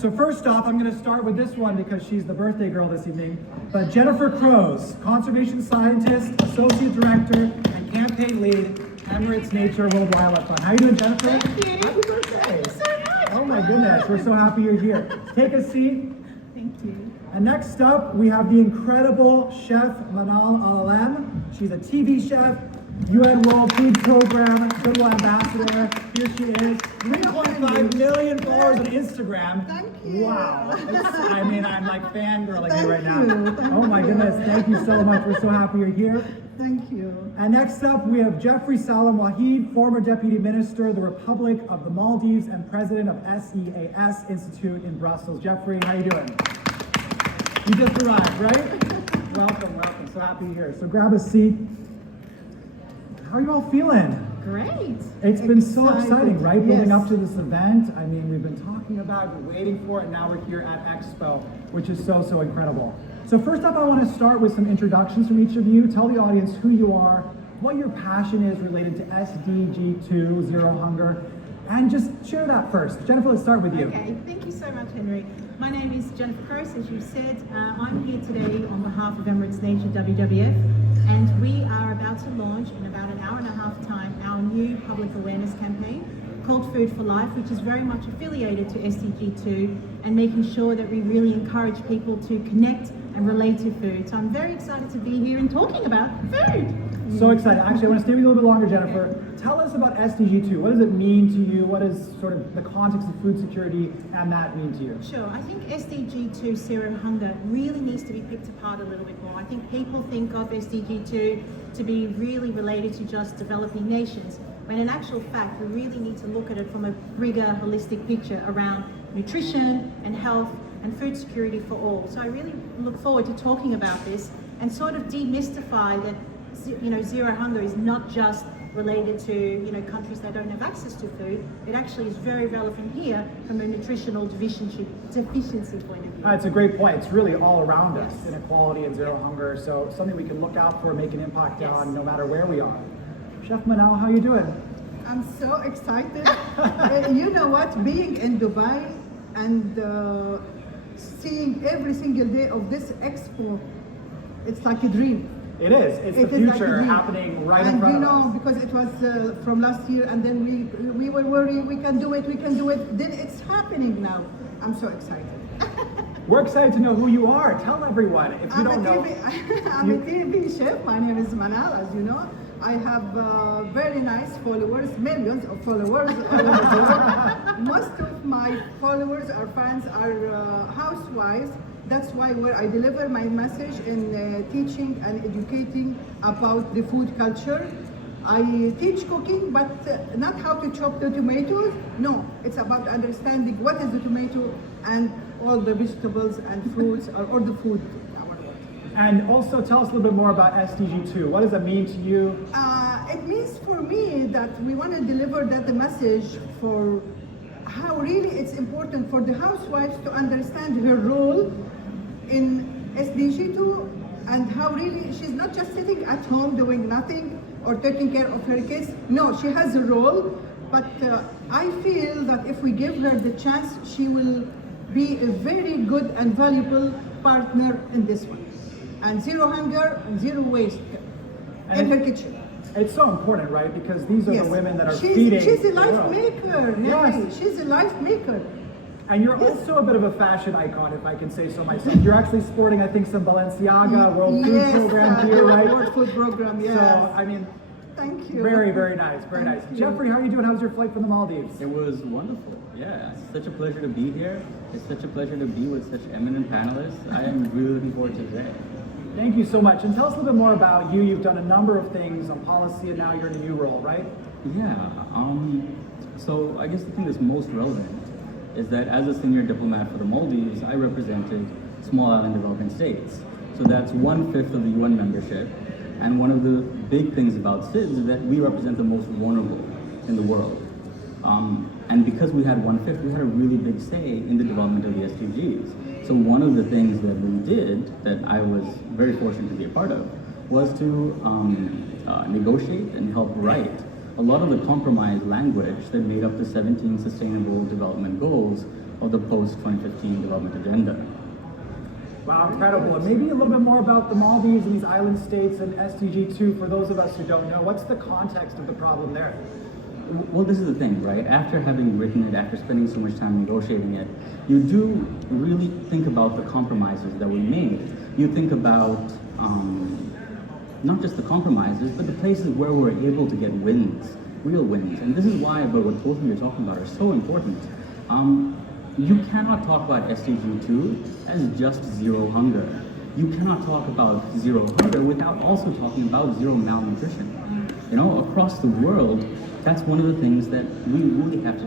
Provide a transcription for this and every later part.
So first off, I'm going to start with this one because she's the birthday girl this evening. But Jennifer Crows, conservation scientist, associate director, and campaign lead, Emirates Nature World Wildlife Fund. How are you doing, Jennifer? Thank you. Happy birthday. Thank you so much. Oh my goodness, we're so happy you're here. Take a seat. Thank you. And next up, we have the incredible Chef Manal Alalem. She's a TV chef, UN World Food Program Goodwill Ambassador. Here she is. 3.5 million followers on Instagram. Thank you. Wow. I mean, I'm like fangirling you right now. Thank Oh my goodness, thank you so much. We're so happy you're here. Thank you. And next up, we have Jeffrey Salam Wahid, former Deputy Minister of the Republic of the Maldives and President of SEAS Institute in Brussels. Jeffrey, how are you doing? You just arrived, right? Welcome, welcome. So happy you're here. So grab a seat. How are you all feeling? Great. It's been so exciting, right? Building Yes. up to this event. I mean, we've been talking about it, we're waiting for it, and now we're here at Expo, which is so, so incredible. So first up, I want to start with some introductions from each of you. Tell the audience who you are, what your passion is related to SDG 2, Zero Hunger, and just share that first. Jennifer, let's start with you. Okay, thank you so much, Henry. My name is Jennifer Cross, as you said. I'm here today on behalf of Emirates Nature WWF, and we are about to launch in about an hour and a half time our new public awareness campaign called Food for Life, which is very much affiliated to SDG 2 and making sure that we really encourage people to connect and relate to food. So I'm very excited to be here and talking about food. So excited. Actually, I want to stay with you a little bit longer, Jennifer. Tell us about SDG 2. What does it mean to you? What is sort of the context of food security and that mean to you? Sure, I think SDG 2, Zero Hunger, really needs to be picked apart a little bit more. I think people think of SDG 2 to be really related to just developing nations, when in actual fact, we really need to look at it from a bigger, holistic picture around nutrition and health and food security for all. So I really look forward to talking about this and sort of demystify that, Zero Hunger is not just related to, countries that don't have access to food. It actually is very relevant here from a nutritional deficiency point of view. It's a great point. It's really all around us, Yes. inequality and zero hunger. So something we can look out for, make an impact Yes. on no matter where we are. Chef Manal, how are you doing? I'm so excited. You know what? Being in Dubai and seeing every single day of this expo, it's like a dream. It is. It's the It is like a future dream. happening right and in front you of know, us. because it was from last year, and then we were worried, we can do it. Then it's happening now. I'm so excited. We're excited to know who you are. Tell everyone. If you don't know. I'm a TV chef. My name is Manal, as you know. I have very nice followers, millions of followers all over the world. Most of my followers or fans are housewives. That's why where I deliver my message in teaching and educating about the food culture. I teach cooking, but not how to chop the tomatoes. No, it's about understanding what is the tomato and all the vegetables and fruits or the food in our world. And also tell us a little bit more about SDG 2. What does that mean to you? It means for me that we want to deliver that the message for how really it's important for the housewives to understand her role in SDG 2 and how really she's not just sitting at home doing nothing or taking care of her kids. No, she has a role, but I feel that if we give her the chance, she will be a very good and valuable partner in this one. And zero hunger and zero waste in her kitchen. It's so important, right? Because these are Yes. the women that are she's feeding a the life world. maker. Yes. Nelly. She's a life maker. And you're Yes. also a bit of a fashion icon, if I can say so myself. You're actually sporting, I think, some Balenciaga World Food Yes, Program here, the right? World Food Program, yes. So, I mean, Thank you. very, very nice, very nice. Thank you. Jeffrey, how are you doing? How's your flight from the Maldives? It was wonderful. Yeah, it's such a pleasure to be here. It's such a pleasure to be with such eminent panelists. I am really looking forward to today. Thank you so much. And tell us a little bit more about you. You've done a number of things on policy, and now you're in a new role, right? Yeah. So I guess the thing that's most relevant is that as a senior diplomat for the Maldives, I represented small island developing states. So that's 1/5 of the UN membership. And one of the big things about SIDS is that we represent the most vulnerable in the world. And because we had 1/5, we had a really big say in the development of the SDGs. So one of the things that we did, that I was very fortunate to be a part of, was to negotiate and help write a lot of the compromise language that made up the 17 Sustainable Development Goals of the post-2015 development agenda. Wow, incredible. And maybe a little bit more about the Maldives and these island states and SDG 2 for those of us who don't know. What's the context of the problem there? Well, this is the thing, right? After having written it, after spending so much time negotiating it, you do really think about the compromises that we made. You think about not just the compromises, but the places where we're able to get wins, real wins. And this is why what both of you are talking about are so important. You cannot talk about SDG 2 as just zero hunger. You cannot talk about zero hunger without also talking about zero malnutrition. You know, across the world, that's one of the things that we really have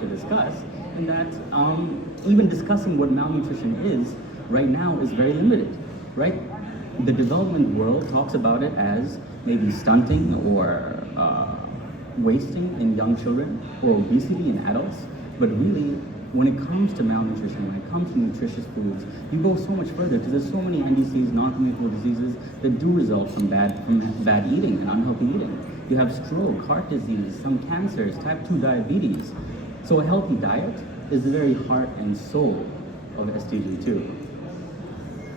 to discuss, and that even discussing what malnutrition is right now is very limited, right? The development world talks about it as maybe stunting or wasting in young children or obesity in adults, but really, when it comes to malnutrition, when it comes to nutritious foods, you go so much further because there's so many NDCs, non-communicable diseases, that do result from bad eating and unhealthy eating. You have stroke, heart disease, some cancers, type 2 diabetes. So a healthy diet is the very heart and soul of SDG 2.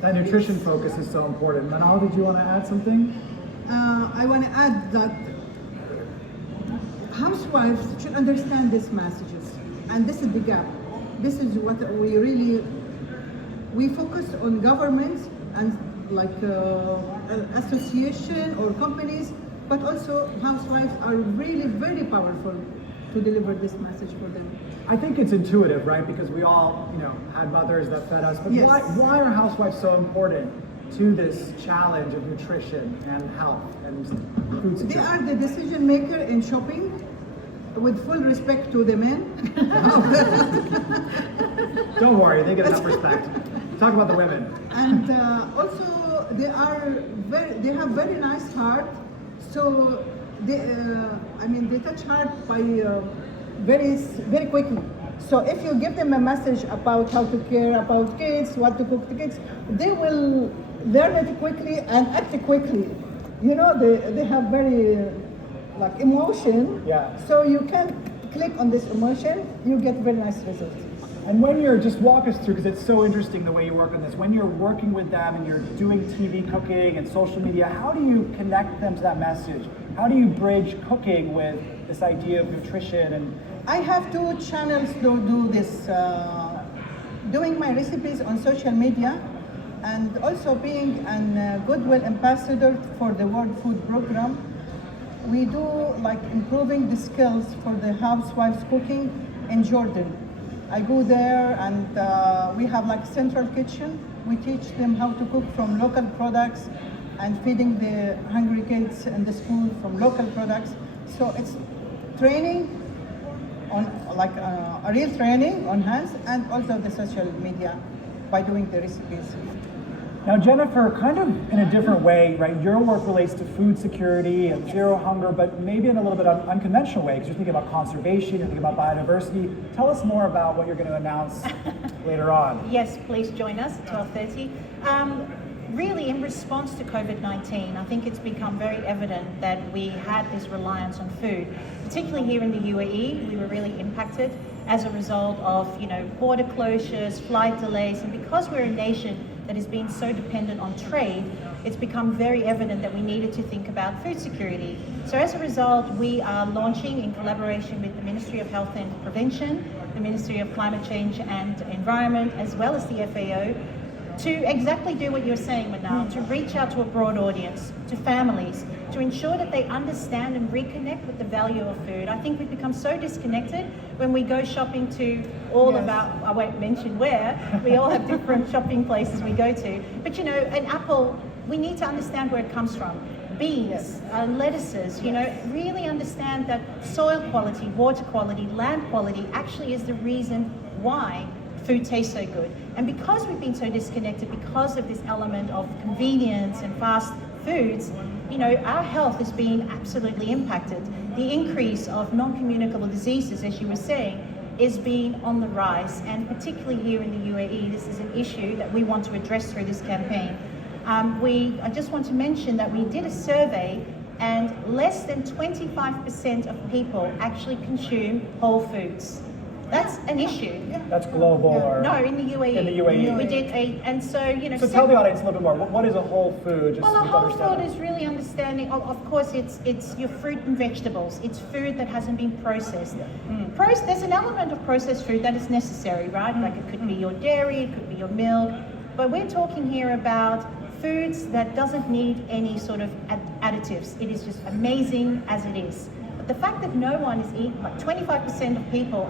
That nutrition focus is so important. Manal, did you want to add something? I want to add that housewives should understand these messages, and this is the gap. This is what we focus on governments and like association or companies, but also housewives are really very powerful to deliver this message for them. I think it's intuitive, right? Because we all, had mothers that fed us. But Yes. why are housewives so important to this challenge of nutrition and health and food security? They are the decision maker in shopping, with full respect to the men. Don't worry, they get enough respect. Talk about the women. And also they have very nice heart. So they touch heart by very quickly. So if you give them a message about how to care about kids, what to cook to kids, they will learn it quickly and act quickly. They have very emotion. Yeah. So you can click on this emotion, you get very nice results. And when you're, just walk us through, because it's so interesting the way you work on this, when you're working with them and you're doing TV cooking and social media, how do you connect them to that message? How do you bridge cooking with this idea of nutrition? And I have 2 channels to do this, doing my recipes on social media and also being a Goodwill ambassador for the World Food Program. We do improving the skills for the housewives cooking in Jordan. I go there and we have central kitchen. We teach them how to cook from local products and feeding the hungry kids in the school from local products. So it's training on a real training on hands, and also the social media by doing the recipes. now, Jennifer, kind of in a different way, right? Your work relates to food security and zero hunger, but maybe in a little bit unconventional way, because you're thinking about conservation, you're thinking about biodiversity. Tell us more about what you're going to announce later on. Yes, please join us at 12:30. Really, in response to COVID-19, I think it's become very evident that we had this reliance on food, particularly here in the UAE. We were really impacted as a result of, border closures, flight delays, and because we're a nation that has been so dependent on trade, it's become very evident that we needed to think about food security. So as a result, we are launching, in collaboration with the Ministry of Health and Prevention, the Ministry of Climate Change and Environment, as well as the FAO, to exactly do what you're saying, Manal, to reach out to a broad audience, to families, to ensure that they understand and reconnect with the value of food. I think we've become so disconnected when we go shopping to all of our, I won't mention where, we all have different shopping places we go to. But an apple, we need to understand where it comes from. Beans, lettuces, really understand that soil quality, water quality, land quality actually is the reason why food tastes so good. And because we've been so disconnected, because of this element of convenience and fast foods, our health has been absolutely impacted. The increase of non-communicable diseases, as you were saying, is being on the rise. And particularly here in the UAE, this is an issue that we want to address through this campaign. I just want to mention that we did a survey, and less than 25% of people actually consume whole foods. That's an issue. That's global or? No, in the UAE. In the UAE. We did and so, So tell the audience a little bit more. What is a whole food? Just well, so a we whole understand food that. is really understanding. Of course, it's your fruit and vegetables. It's food that hasn't been processed. There's an element of processed food that is necessary, right? Like it could be your dairy, it could be your milk, but we're talking here about foods that doesn't need any sort of additives. It is just amazing as it is. But the fact that no one is eating, like 25% of people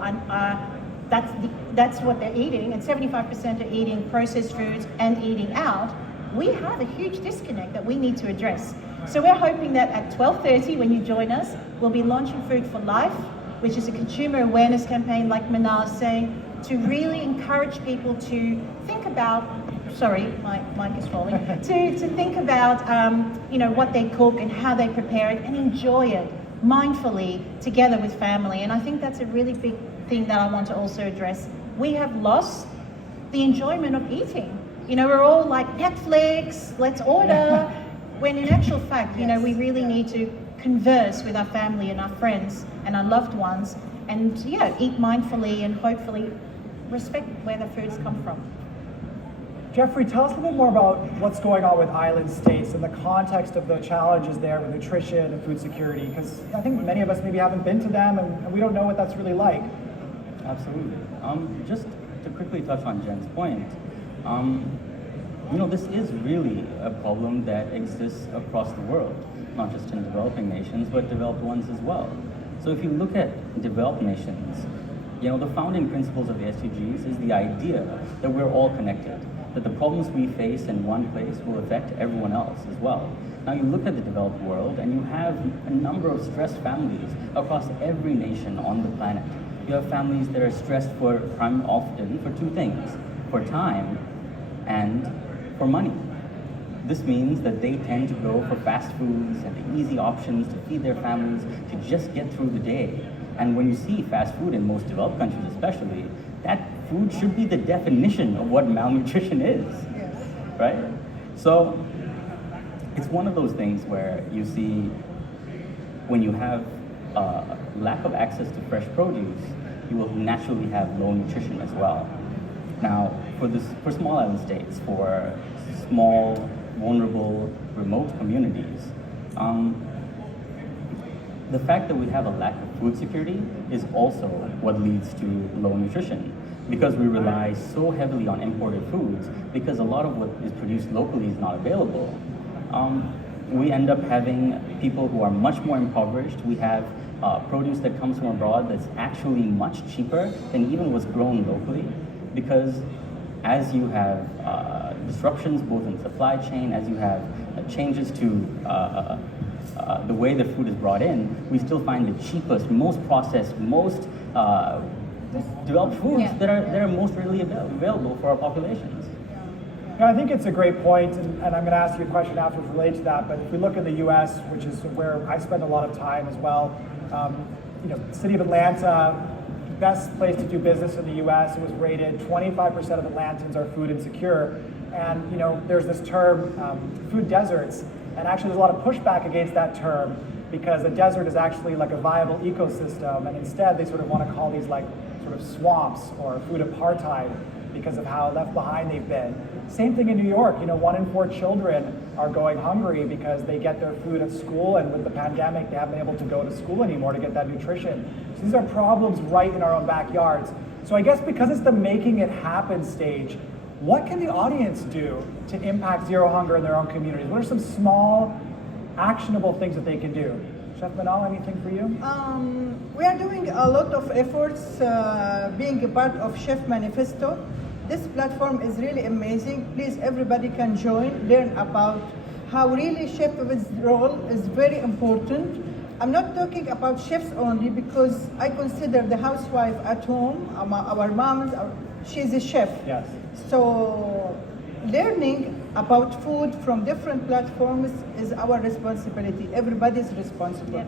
that's what they're eating, and 75% are eating processed foods and eating out, we have a huge disconnect that we need to address. So we're hoping that at 12:30, when you join us, we'll be launching Food for Life, which is a consumer awareness campaign, like Manal is saying, to really encourage people to think about, sorry, my mic is falling, to think about, what they cook and how they prepare it and enjoy it mindfully together with family. And I think that's a really big thing that I want to also address. We have lost the enjoyment of eating. We're all like, Netflix, let's order. When in actual fact, we really need to converse with our family and our friends and our loved ones and eat mindfully and hopefully respect where the foods come from. Jeffrey, tell us a little bit more about what's going on with island states in the context of the challenges there with nutrition and food security, because I think many of us maybe haven't been to them and we don't know what that's really like. Absolutely. Just to quickly touch on Jen's point, this is really a problem that exists across the world, not just in developing nations, but developed ones as well. So if you look at developed nations, the founding principles of the SDGs is the idea that we're all connected, that the problems we face in one place will affect everyone else as well. Now you look at the developed world and you have a number of stressed families across every nation on the planet. You have families that are stressed often for two things, for time and for money. This means that they tend to go for fast foods and the easy options to feed their families to just get through the day. And when you see fast food in most developed countries especially, that food should be the definition of what malnutrition is, right? So it's one of those things where you see when you have lack of access to fresh produce, you will naturally have low nutrition as well. Now, for small island states, for small, vulnerable, remote communities, the fact that we have a lack of food security is also what leads to low nutrition, because we rely so heavily on imported foods, because a lot of what is produced locally is not available. We end up having people who are much more impoverished. We have produce that comes from abroad that's actually much cheaper than even what's grown locally, because as you have disruptions both in supply chain, as you have changes to the way the food is brought in, we still find the cheapest, most processed, most developed foods that are most readily available for our populations. I think it's a great point, and I'm going to ask you a question afterwards related to that, but if we look in the U.S., which is where I spend a lot of time as well, city of Atlanta, best place to do business in the U.S. It was rated 25% of Atlantans are food insecure, and there's this term, food deserts, and actually there's a lot of pushback against that term because a desert is actually like a viable ecosystem, and instead they sort of want to call these like sort of swamps or food apartheid because of how left behind they've been. Same thing in New York, 1 in 4 children are going hungry because they get their food at school, and with the pandemic they haven't been able to go to school anymore to get that nutrition. So these are problems right in our own backyards. So I guess because it's the making it happen stage, what can the audience do to impact zero hunger in their own communities? What are some small, actionable things that they can do? Chef Manal, anything for you? We are doing a lot of efforts being a part of Chef Manifesto. This platform is really amazing. Please, everybody can join, learn about how really chef's role is very important. I'm not talking about chefs only, because I consider the housewife at home, our moms, she's a chef. Yes. So learning about food from different platforms is our responsibility. Everybody's responsible.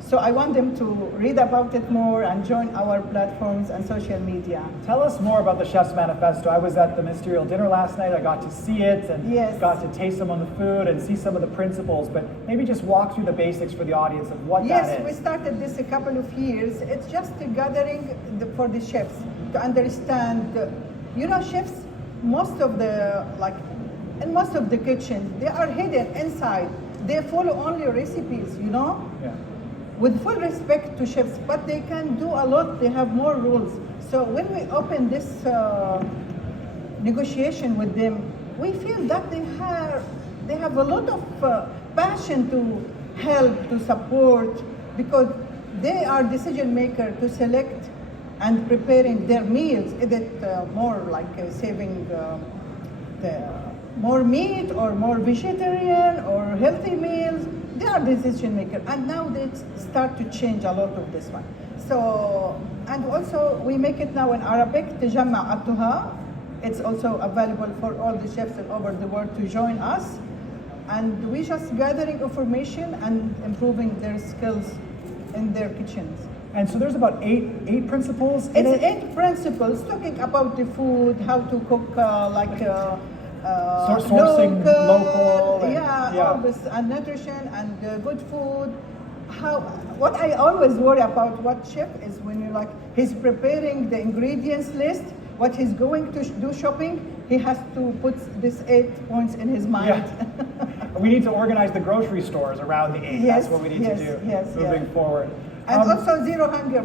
So I want them to read about it more and join our platforms and social media. Tell us more about the Chef's Manifesto. I was at the ministerial dinner last night. I got to see it and Yes. got to taste some of the food and see some of the principles, but maybe just walk through the basics for the audience of what Yes, that we is. started this a couple of years. It's just a gathering for the chefs to understand. Chefs, most of the in most of the kitchens, they are hidden inside. They follow only recipes, Yeah. with full respect to chefs, but they can do a lot. They have more rules. So when we open this negotiation with them, we feel that they have a lot of passion to help, to support, because they are decision maker to select and preparing their meals. Is it more like saving the more meat or more vegetarian or healthy meals? They are decision maker, and now they start to change a lot of this one. So, and also we make it now in Arabic, تجمع التها. It's also available for all the chefs all over the world to join us. And we just gathering information and improving their skills in their kitchens. And so there's about eight principles in It's it? 8 principles talking about the food, how to cook Sourcing local and- yeah, yeah. all this, and nutrition and good food. What I always worry about what chef is when he's preparing the ingredients list, what he's going to do shopping, he has to put these 8 points in his mind. Yeah. We need to organize the grocery stores around the 8. Yes, That's what we need yes, to do yes, moving yeah. forward. And also zero hunger,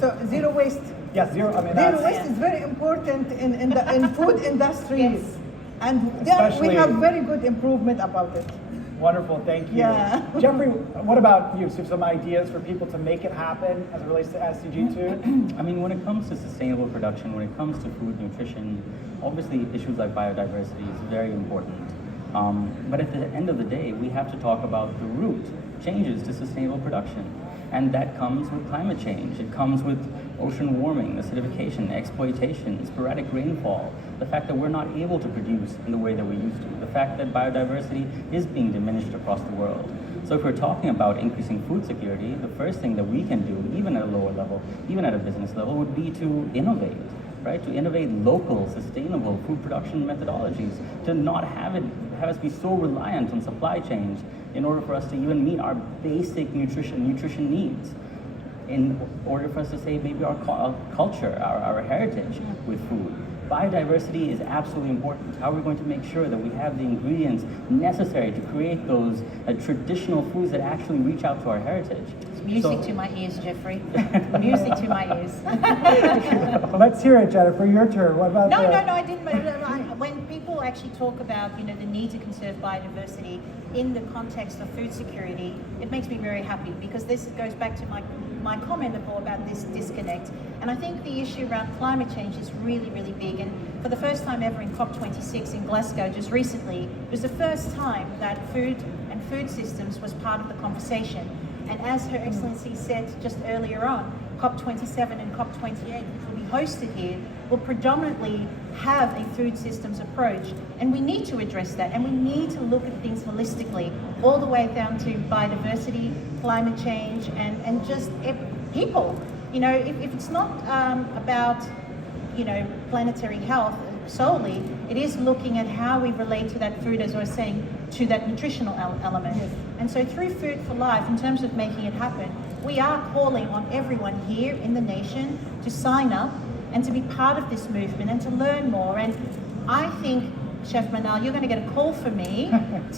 so zero waste. Yes, zero. I mean, Zero that's waste is very important in food industry. Yes. And there we Especially- have very good improvement about it. wonderful. Thank you. Yeah. Jeffrey, what about you? So some ideas for people to make it happen as it relates to SDG2? I mean, when it comes to sustainable production, when it comes to food nutrition, obviously issues like biodiversity is very important. But at the end of the day, we have to talk about the root changes to sustainable production. And that comes with climate change. It comes with ocean warming, acidification, exploitation, sporadic rainfall, the fact that we're not able to produce in the way that we used to, the fact that biodiversity is being diminished across the world. So if we're talking about increasing food security, the first thing that we can do, even at a lower level, even at a business level, would be to innovate, right? To innovate local, sustainable food production methodologies, to not have us be so reliant on supply chains in order for us to even meet our basic nutrition needs. In order for us to save maybe our culture, our heritage with food. Biodiversity is absolutely important. How are we going to make sure that we have the ingredients necessary to create those traditional foods that actually reach out to our heritage? Music So- to my ears, Jeffrey. Music to my ears. Well, let's hear it, Jennifer. Your turn. What about No, the... I didn't. When people actually talk about, the need to conserve biodiversity in the context of food security, it makes me very happy because this goes back to my comment before about this disconnect. And I think the issue around climate change is really, really big. And for the first time ever in COP26 in Glasgow just recently, it was the first time that food and food systems was part of the conversation. And as Her Excellency said just earlier on, COP27 and COP28, which will be hosted here, will predominantly have a food systems approach. And we need to address that. And we need to look at things holistically, all the way down to biodiversity, climate change, and just people. If it's not about, planetary health solely, it is looking at how we relate to that food, as I was saying, to that nutritional element. Yes. And so through Food for Life, in terms of making it happen, we are calling on everyone here in the nation to sign up and to be part of this movement and to learn more. And I think, Chef Manal, you're going to get a call from me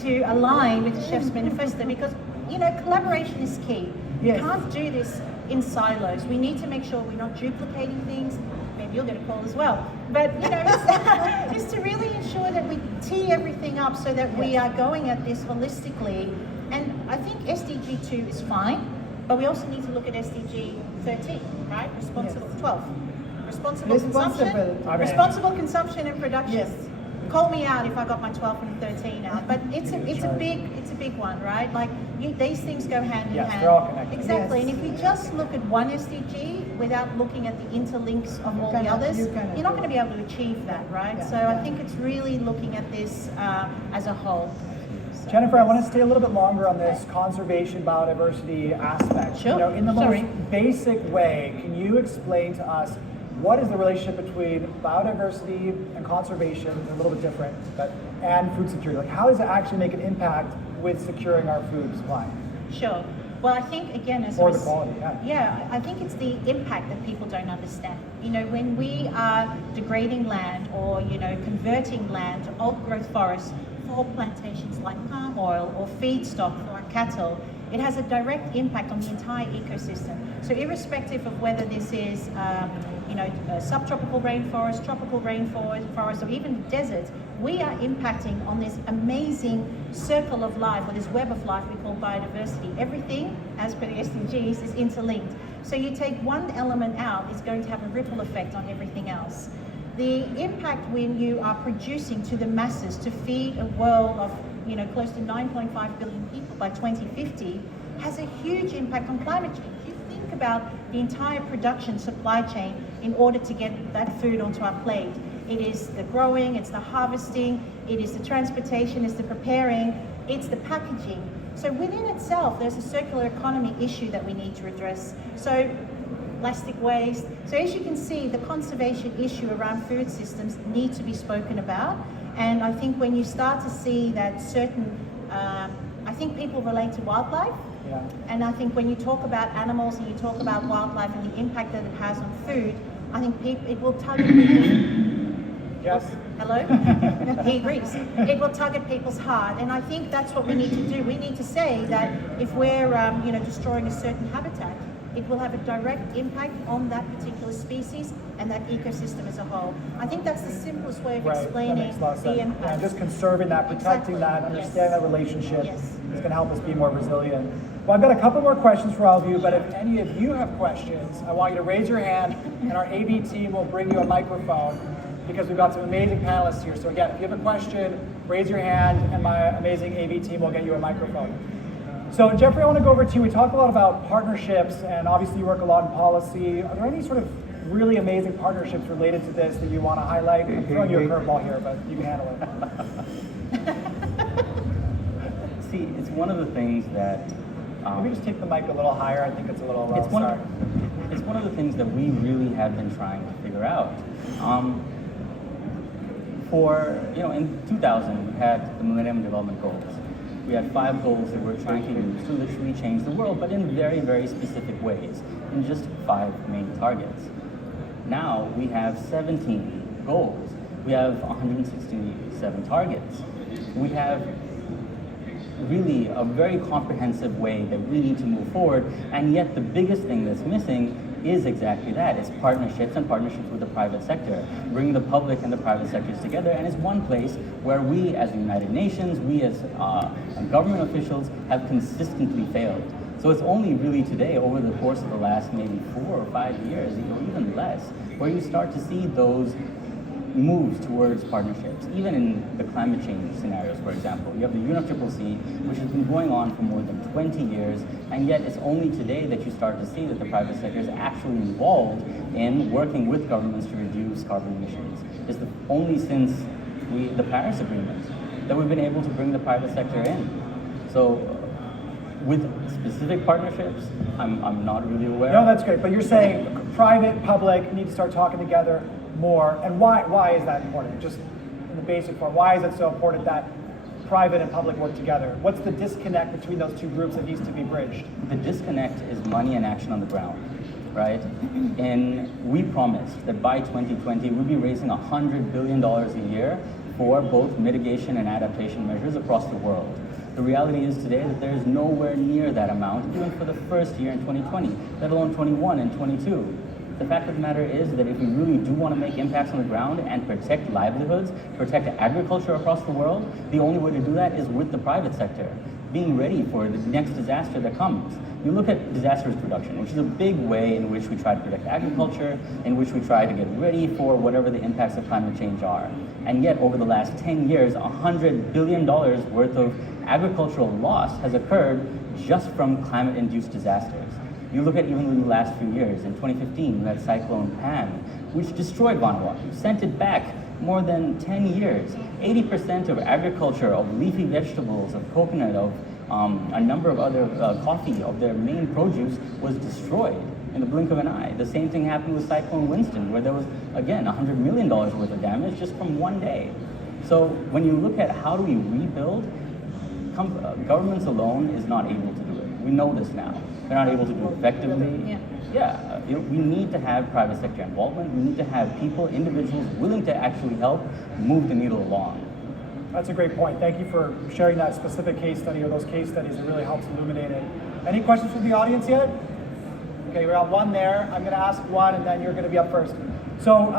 to align with the Chef's Manifesto because, collaboration is key. Yes. We can't do this in silos. We need to make sure we're not duplicating things. Maybe you'll get a call as well. But, it's to really ensure that we tee everything up so that we are going at this holistically. And I think SDG 2 is fine, but we also need to look at SDG 13, right? Responsible, 12. Responsible consumption. Okay. Responsible consumption and production. Yes. Call me out if I got my 12 and 13 out, but it's a big one, right? Like these things go hand in Yes, hand. they're all connected. Exactly, Yes. and if we just look at one SDG without looking at the interlinks of all the cannot- others, you cannot you're not do going to be able to achieve that, right? Yeah, So I yeah. think it's really looking at this as a whole. So, Jennifer, I yes. want to stay a little bit longer on this conservation biodiversity aspect. Sure. You know, in the Sorry. most basic way, can you explain to us what is the relationship between biodiversity and conservation? They're a little bit different, but and food security. Like, how does it actually make an impact with securing our food supply Sure. Well, I think again, as or I the was- quality? Yeah, I think it's the impact that people don't understand. You know, when we are degrading land or, you know, converting land to old growth forests for plantations like palm oil or feedstock for our cattle, it has a direct impact on the entire ecosystem. So irrespective of whether this is, you know, a subtropical rainforest, tropical rainforest, or even desert, we are impacting on this amazing circle of life, or this web of life we call biodiversity. Everything, as per the SDGs, is interlinked. So you take one element out, it's going to have a ripple effect on everything else. The impact when you are producing to the masses to feed a world of, you know, close to 9.5 billion people by 2050 has a huge impact on climate change. You think about the entire production supply chain in order to get that food onto our plate. It is the growing, it's the harvesting, it is the transportation, it's the preparing, it's the packaging. So within itself, there's a circular economy issue that we need to address. So plastic waste. So as you can see, the conservation issue around food systems need to be spoken about. And I think when you start to see that certain, I think people relate to wildlife. Yeah. And I think when you talk about animals and you talk about wildlife and the impact that it has on food, I think it will target people. Yes. Hello? He agrees. It will tug at people's heart, and I think that's what we need to do. We need to say that if we're, you know, destroying a certain habitat, it will have a direct impact on that particular species and that ecosystem as a whole. I think that's the simplest way of Right. That explaining makes a lot of the sense. impact. Yeah, just conserving that, protecting Exactly. that, Yes. understanding that relationship Yes. is going to help us be more resilient. Well, I've got a couple more questions for all of you, but if any of you have questions, I want you to raise your hand, and our AV team will bring you a microphone, because we've got some amazing panelists here. So again, if you have a question, raise your hand, and my amazing AV team will get you a microphone. So Jeffrey, I want to go over to you. We talk a lot about partnerships, and obviously you work a lot in policy. Are there any sort of really amazing partnerships related to this that you want to highlight? I'm throwing you a curveball here, but you can handle it. See, it's one of the things that Maybe just take the mic a little higher. I think it's a little low. it's one Sorry. it's one of the things that we really have been trying to figure out. In 2000, we had the Millennium Development Goals. We had 5 goals that we're trying to use to literally change the world, but in very, very specific ways, in just 5 main targets. Now we have 17 goals. We have 167 targets. We have really a very comprehensive way that we need to move forward, and yet the biggest thing that's missing is exactly that. It's partnerships and partnerships with the private sector, bringing the public and the private sectors together, and it's one place where we as the United Nations, we as government officials have consistently failed. So it's only really today, over the course of the last maybe 4 or 5 years, or even less, where you start to see those moves towards partnerships, even in the climate change scenarios, for example. You have the UNFCCC, which has been going on for more than 20 years, and yet it's only today that you start to see that the private sector is actually involved in working with governments to reduce carbon emissions. It's only since the Paris Agreement that we've been able to bring the private sector in. So with specific partnerships, I'm not really aware. No, that's great. But you're saying private, public need to start talking together more. And why is that important? Just in the basic form, why is it so important that private and public work together? What's the disconnect between those two groups that needs to be bridged? The disconnect is money and action on the ground, right? And we promised that by 2020, we'd be raising $100 billion a year for both mitigation and adaptation measures across the world. The reality is today that there is nowhere near that amount, even for the first year in 2020, let alone 21 and 22. The fact of the matter is that if we really do want to make impacts on the ground and protect livelihoods, protect agriculture across the world, the only way to do that is with the private sector, being ready for the next disaster that comes. You look at disaster risk reduction, which is a big way in which we try to protect agriculture, in which we try to get ready for whatever the impacts of climate change are. And yet, over the last 10 years, $100 billion worth of agricultural loss has occurred just from climate-induced disasters. You look at even in the last few years, in 2015, we had Cyclone Pan, which destroyed Vanuatu, sent it back more than 10 years. 80% of agriculture, of leafy vegetables, of coconut, of a number of other coffee, of their main produce was destroyed in the blink of an eye. The same thing happened with Cyclone Winston, where there was, again, $100 million worth of damage just from one day. So when you look at how do we rebuild, governments alone is not able to do it. We know this now. They're not able to do it effectively. We need to have private sector involvement. We need to have people, individuals willing to actually help move the needle along. That's a great point. Thank you for sharing that specific case study or those case studies. It really helps illuminate it. Any questions from the audience yet? Okay, we have one there. I'm going to ask one, and then you're going to be up first. So,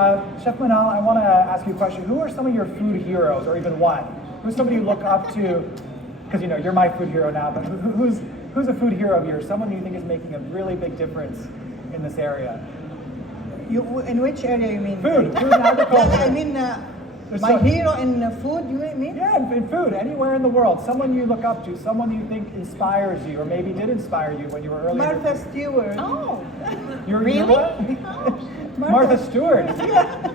Chef Manal, I want to ask you a question. Who are some of your food heroes, or even one? Who's somebody you look up to? Because you're my food hero now. But who's a food hero of yours? Someone you think is making a really big difference in this area? In which area you mean? Food and agriculture. I mean, my hero in food, you mean? Yeah, in food, anywhere in the world. Someone you look up to, someone you think inspires you, or maybe did inspire you when you were earlier. Martha Stewart. Oh, You're really? what? Oh. Martha Stewart.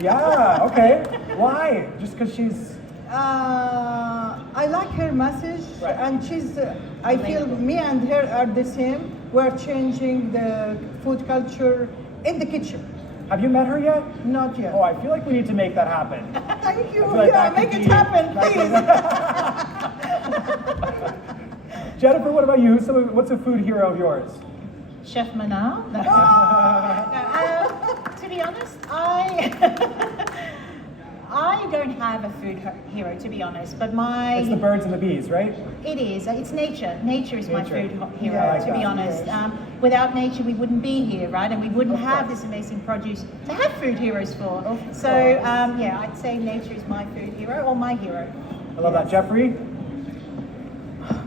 Yeah, okay. Why? Just because she's... I like her message, Right. and she's. I feel me and her are the same. We're changing the food culture in the kitchen. Have you met her yet? Not yet. Oh, I feel like we need to make that happen. Thank you. I feel like Yeah, that make could it be- happen, that please. Jennifer, what about you? What's a food hero of yours? Chef Manal? No. To be honest, I don't have a food hero, to be honest, but It's the birds and the bees, right? it is. It's nature. Nature is my Nature. food hero, Yeah, I like to be that. honest. Without nature, we wouldn't be here, right? And we wouldn't have this amazing produce to have food heroes for. So, I'd say nature is my food hero, or my hero. I love that. Jeffrey?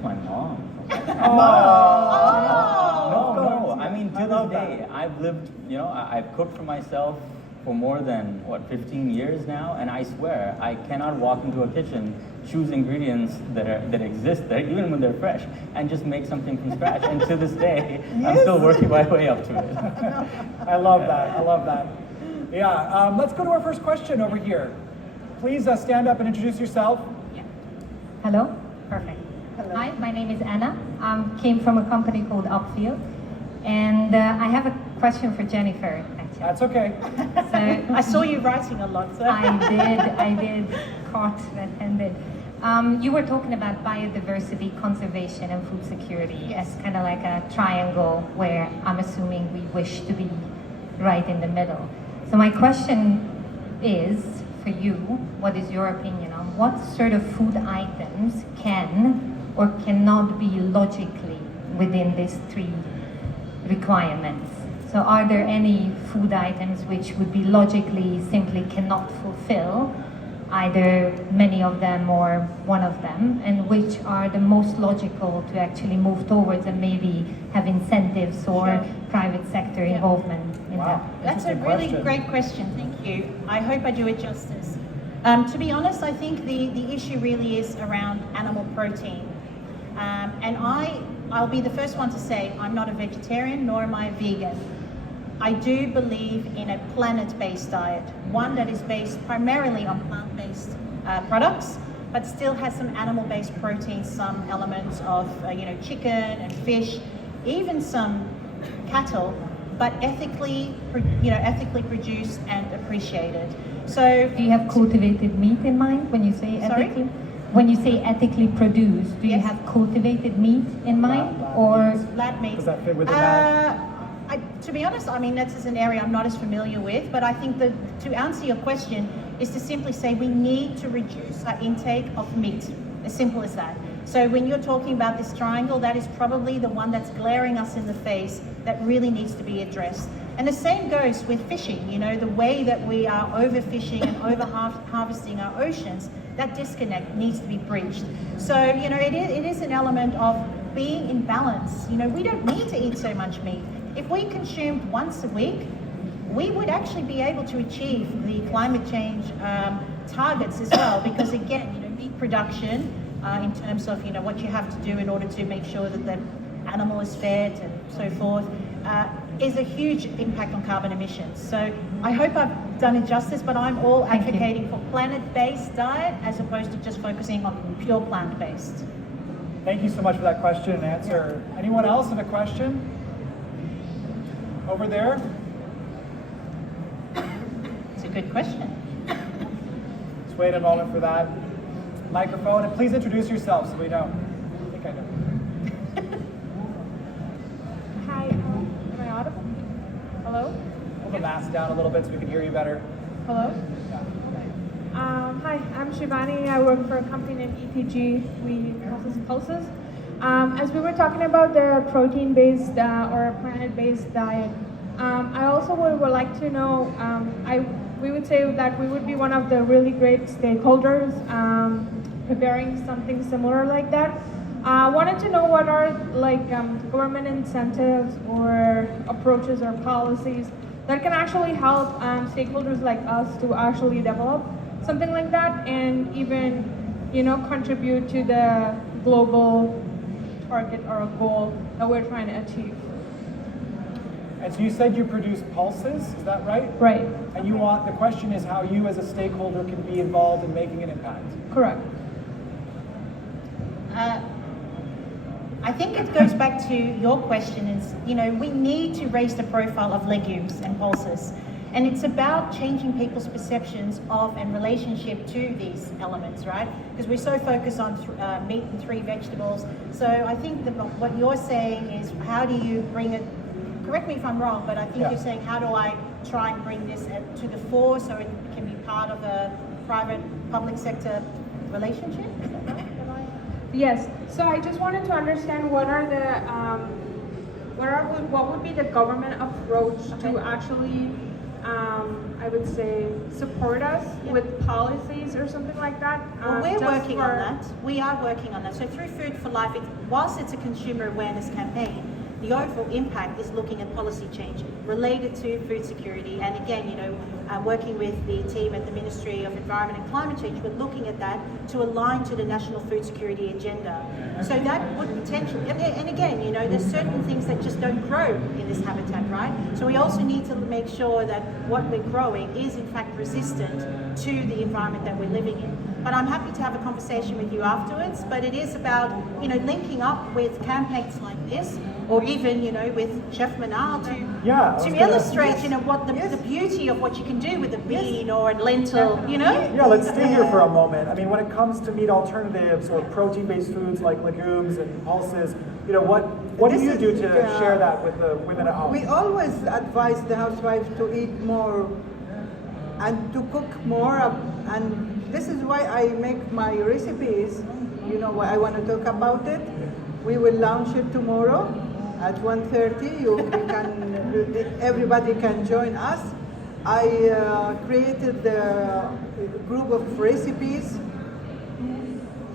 My mom. Oh. No. I mean, I to love this day, that. I've lived, I've cooked for myself for more than, 15 years now, and I swear, I cannot walk into a kitchen, choose ingredients that exist there, even when they're fresh, and just make something from scratch. And to this day, I'm still working my way up to it. I love that. I love that. Yeah, let's go to our first question over here. Please stand up and introduce yourself. Hello? Perfect. Hello. Hi, my name is Anna. Came from a company called Upfield. And I have a question for Jennifer, actually. That's okay. So I saw you writing a lot. So. I did, caught that ended. You were talking about biodiversity, conservation, and food security as kind of like a triangle where I'm assuming we wish to be right in the middle. So my question is, for you, what is your opinion on what sort of food items can or cannot be logically within these three requirements? So are there any food items which would be logically simply cannot fulfill either many of them or one of them, and which are the most logical to actually move towards and maybe have incentives or Sure. private sector Yeah. involvement in Wow. that? That's a Interesting really question. great question. Thank you. I hope I do it justice. To be honest, I think the issue really is around animal protein. And I'll be the first one to say I'm not a vegetarian, nor am I a vegan. I do believe in a planet-based diet, one that is based primarily on plant-based products, but still has some animal-based proteins, some elements of chicken and fish, even some cattle, but ethically produced and appreciated. So, Do you have cultivated meat in mind when you say Sorry? ethically? When you say ethically produced, do you Yes. have cultivated meat in mind, or lab meat. Does that fit within that? To be honest, I mean, that's an area I'm not as familiar with, but I think that to answer your question is to simply say we need to reduce our intake of meat. As simple as that. So when you're talking about this triangle, that is probably the one that's glaring us in the face that really needs to be addressed. And the same goes with fishing, the way that we are overfishing and over-harvesting our oceans, that disconnect needs to be breached. So, it is an element of being in balance. We don't need to eat so much meat. If we consumed once a week, we would actually be able to achieve the climate change targets as well, because again, meat production in terms of what you have to do in order to make sure that the animal is fed and so forth, is a huge impact on carbon emissions. So I hope I've done it justice, but I'm all advocating for planet-based diet as opposed to just focusing on pure plant-based. Thank you so much for that question and answer. Anyone else have a question? Over there? It's a good question. Let's wait a moment for that microphone, and please introduce yourself so we know. I think I know. Hi, am I audible? Hello? Hold the mask down a little bit so we can hear you better. Hello? Yeah. Hi, I'm Shivani. I work for a company named ETG. We process pulses. As we were talking about the protein-based or planet-based diet, I also would like to know, we would say that we would be one of the really great stakeholders preparing something similar like that. Wanted to know what are government incentives or approaches or policies that can actually help stakeholders like us to actually develop something like that and even, contribute to the global target or a goal that we're trying to achieve. And so you said you produce pulses, is that right? Right. And the question is how you as a stakeholder can be involved in making an impact. Correct. I think it goes back to your question is, we need to raise the profile of legumes and pulses. And it's about changing people's perceptions of and relationship to these elements, right? Because we're so focused on meat and 3 vegetables. So I think that what you're saying is how do you bring it, correct me if I'm wrong, but I think you're saying how do I try and bring this to the fore so it can be part of a private-public sector relationship? Is that right? Yes. So I just wanted to understand what would be the government approach to actually, I would say, support us with policies or something like that. Well, we're working on that. We are working on that. So through Food for Life, whilst it's a consumer awareness campaign, the overall impact is looking at policy change related to food security. And again, working with the team at the Ministry of Environment and Climate Change, we're looking at that to align to the National Food Security Agenda. So that would potentially, and again, there's certain things that just don't grow in this habitat, right? So we also need to make sure that what we're growing is in fact resistant to the environment that we're living in. But I'm happy to have a conversation with you afterwards, but it is about, linking up with campaigns like this, or even, with Chef Manal to illustrate, what the beauty of what you can do with a bean or a lentil, Yeah, let's stay here for a moment. I mean, when it comes to meat alternatives or protein-based foods like legumes and pulses, what do you do to share that with the women at home? We always advise the housewives to eat more and to cook more, and this is why I make my recipes. I want to talk about it. We will launch it tomorrow at 1:30. Everybody can join us. I created the group of recipes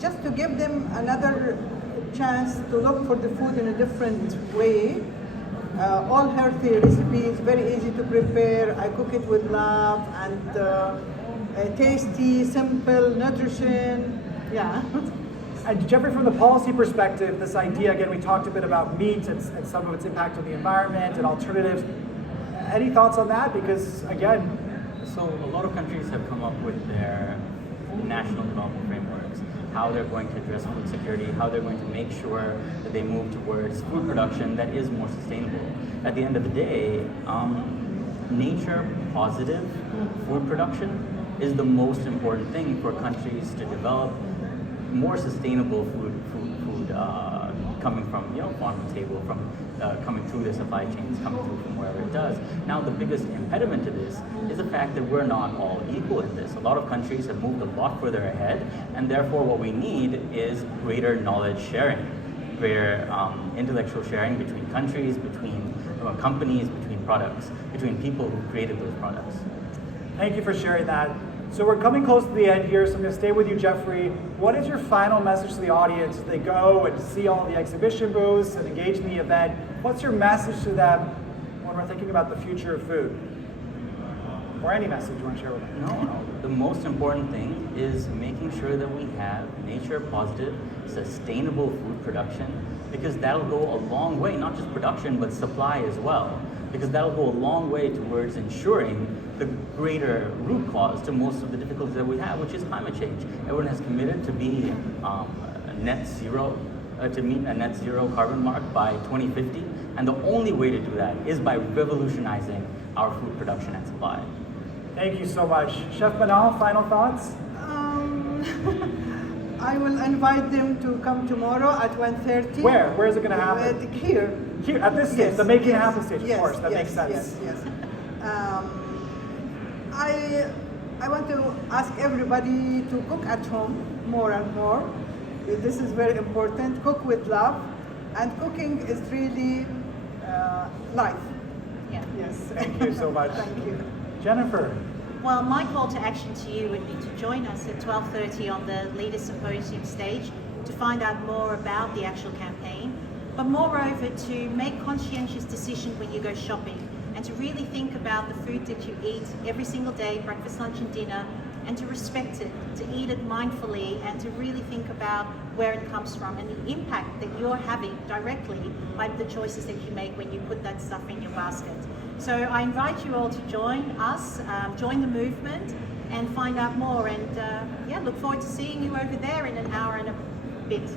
just to give them another chance to look for the food in a different way. All healthy recipes, very easy to prepare. I cook it with love and tasty, simple, nutrition. Yeah. And Jeffrey, from the policy perspective, this idea, again, we talked a bit about meat and some of its impact on the environment and alternatives. Any thoughts on that? Because, again, So a lot of countries have come up with their national development frameworks, how they're going to address food security, how they're going to make sure that they move towards food production that is more sustainable. At the end of the day, nature positive food production is the most important thing for countries to develop more sustainable food coming from farm to table, from coming through the supply chains, coming through from wherever it does. Now the biggest impediment to this is the fact that we're not all equal in this. A lot of countries have moved a lot further ahead, and therefore what we need is greater knowledge sharing, greater intellectual sharing between countries, between companies, between products, between people who created those products. thank you for sharing that. So we're coming close to the end here, so I'm going to stay with you, Jeffrey. What is your final message to the audience as they go and see all the exhibition booths and engage in the event? What's your message to them when we're thinking about the future of food? Or any message you want to share with them? No. The most important thing is making sure that we have nature positive, sustainable food production because that'll go a long way, not just production, but supply as well, because that'll go a long way towards ensuring the greater root cause to most of the difficulties that we have, which is climate change. Everyone has committed to be net zero, to meet a net zero carbon mark by 2050, and the only way to do that is by revolutionizing our food production and supply. Thank you so much. Chef Manal, final thoughts? I will invite them to come tomorrow at 1:30. Where? Where is it going to happen? Here. Here, at this stage, Yes, the Making It yes, Happen stage, of yes, course, that yes, makes sense. Yes. I want to ask everybody to cook at home more and more. This is very important. Cook with love, and cooking is really life. Yeah. Yes. Thank you so much. Thank you. Jennifer. Well, my call to action to you would be to join us at 12:30 on the Leader Symposium stage to find out more about the actual campaign, but moreover to make conscientious decisions when you go shopping and to really think about the food that you eat every single day, breakfast, lunch and dinner, and to respect it, to eat it mindfully, and to really think about where it comes from and the impact that you're having directly by the choices that you make when you put that stuff in your basket. So I invite you all to join us, join the movement, and find out more. And look forward to seeing you over there in an hour and a bit.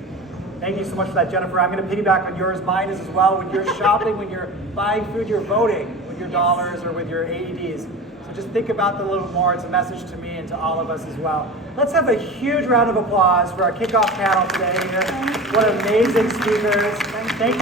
Thank you so much for that, Jennifer. I'm going to piggyback on yours. Mine is as well. When you're shopping, when you're buying food, you're voting with your dollars or with your AEDs. So just think about that a little more. It's a message to me and to all of us as well. Let's have a huge round of applause for our kickoff panel today here. What amazing speakers. Thank you